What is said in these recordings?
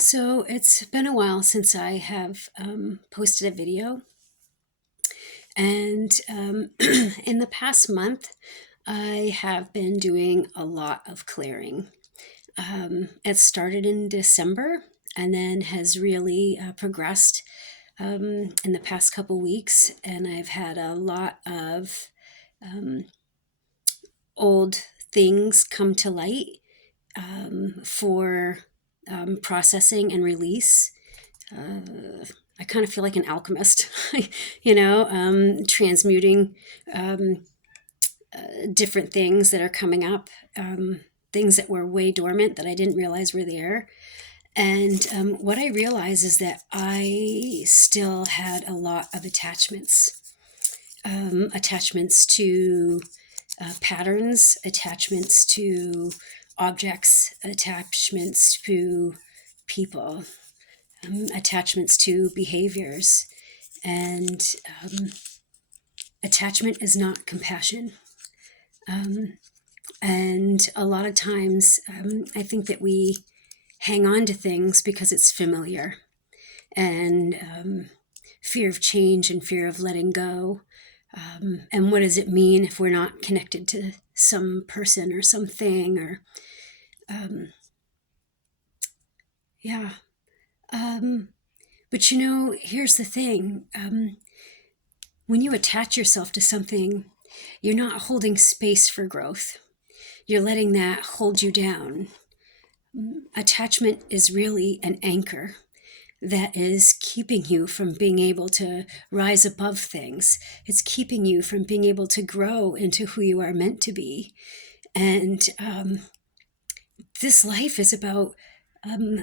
So it's been a while since I have posted a video, and in the past month, I have been doing a lot of clearing. It started in December and then has really progressed in the past couple weeks, and I've had a lot of um, old things come to light for processing and release. I kind of feel like an alchemist, transmuting um, different things that are coming up, things that were way dormant that I didn't realize were there. And what I realized is that I still had a lot of attachments to patterns, attachments to objects, attachments to people, attachments to behaviors. And attachment is not compassion. And a lot of times, I think that we hang on to things because it's familiar, and fear of change and fear of letting go. And what does it mean if we're not connected to some person or something? Or, yeah. But here's the thing. When you attach yourself to something, you're not holding space for growth. You're letting that hold you down. Attachment is really an anchor that is keeping you from being able to rise above things. It's keeping you from being able to grow into who you are meant to be. And this life is about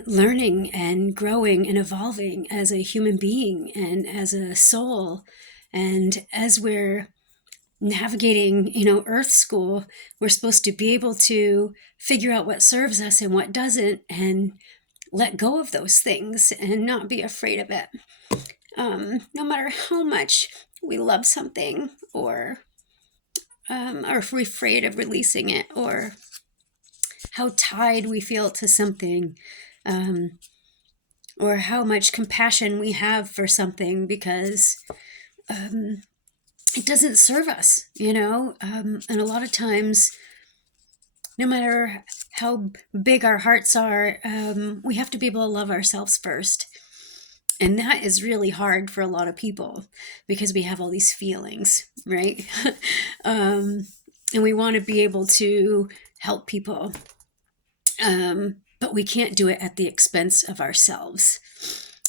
learning and growing and evolving as a human being and as a soul. And as we're navigating, Earth school, we're supposed to be able to figure out what serves us and what doesn't, and let go of those things and not be afraid of it. No matter how much we love something, or if we're afraid of releasing it, or how tied we feel to something, or how much compassion we have for something because it doesn't serve us, and a lot of times, no matter how big our hearts are, we have to be able to love ourselves first. And that is really hard for a lot of people because we have all these feelings, right? And we want to be able to help people. But we can't do it at the expense of ourselves.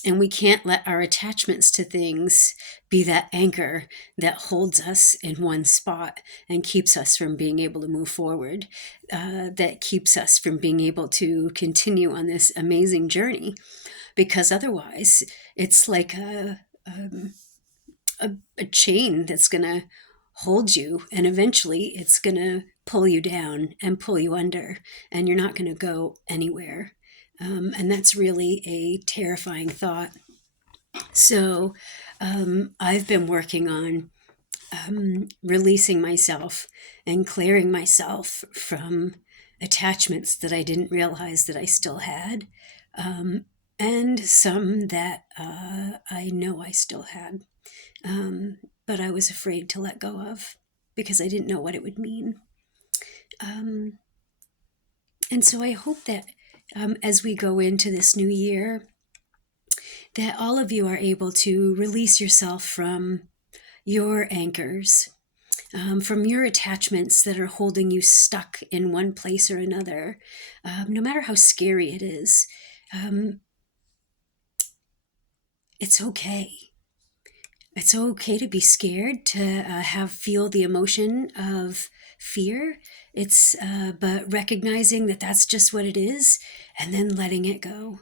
And we can't let our attachments to things be that anchor that holds us in one spot and keeps us from being able to move forward, that keeps us from being able to continue on this amazing journey. Because otherwise, it's like a chain that's going to hold you, and eventually it's going to pull you down and pull you under, and you're not going to go anywhere. And that's really a terrifying thought. So I've been working on releasing myself and clearing myself from attachments that I didn't realize that I still had, and some that I know I still had, but I was afraid to let go of because I didn't know what it would mean. And so I hope that as we go into this new year, that all of you are able to release yourself from your anchors, from your attachments that are holding you stuck in one place or another, no matter how scary it is. It's okay. It's okay to be scared, to feel the emotion of fear. But recognizing that that's just what it is, and then letting it go,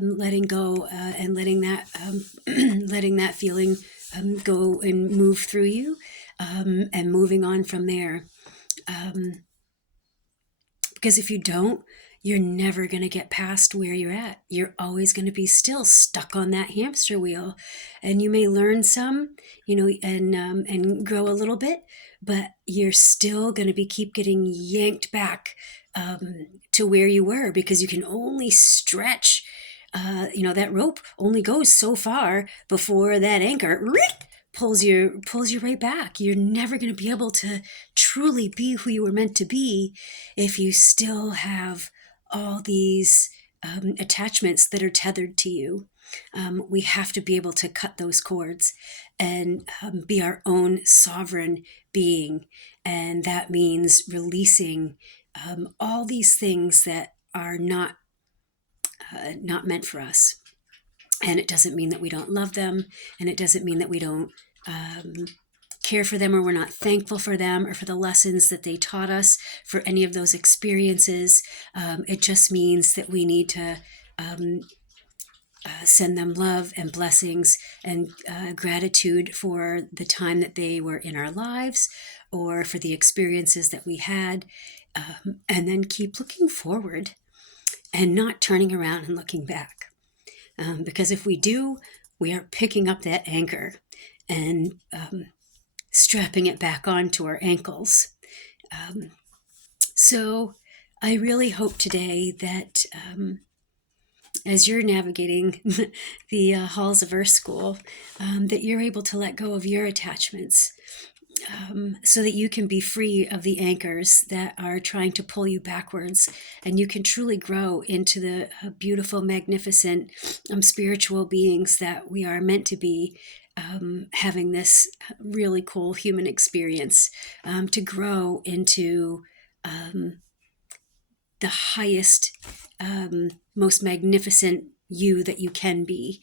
letting go, and letting that letting that feeling go and move through you, and moving on from there. Because if you don't, you're never going to get past where you're at. You're always going to be still stuck on that hamster wheel. And you may learn some, and grow a little bit, but you're still going to keep getting yanked back to where you were, because you can only stretch that rope only goes so far before that anchor pulls you right back. You're never going to be able to truly be who you were meant to be if you still have all these attachments that are tethered to you. We have to be able to cut those cords and be our own sovereign being. And that means releasing all these things that are not meant for us. And it doesn't mean that we don't love them, and it doesn't mean that we don't care for them, or we're not thankful for them, or for the lessons that they taught us, for any of those experiences. It just means that we need to send them love and blessings and gratitude for the time that they were in our lives, or for the experiences that we had, and then keep looking forward and not turning around and looking back. Because if we do, we are picking up that anchor and strapping it back onto our ankles. So I really hope today that as you're navigating the halls of Earth School, that you're able to let go of your attachments, so that you can be free of the anchors that are trying to pull you backwards, and you can truly grow into the beautiful, magnificent spiritual beings that we are meant to be, having this really cool human experience, to grow into the highest, most magnificent you that you can be.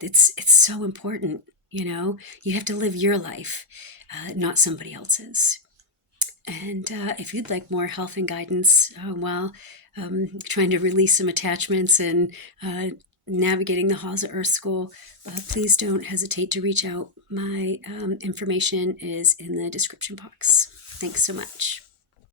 It's so important. You have to live your life, not somebody else's. And if you'd like more health and guidance while trying to release some attachments and navigating the halls of Earth School, please don't hesitate to reach out. My information is in the description box. Thanks so much.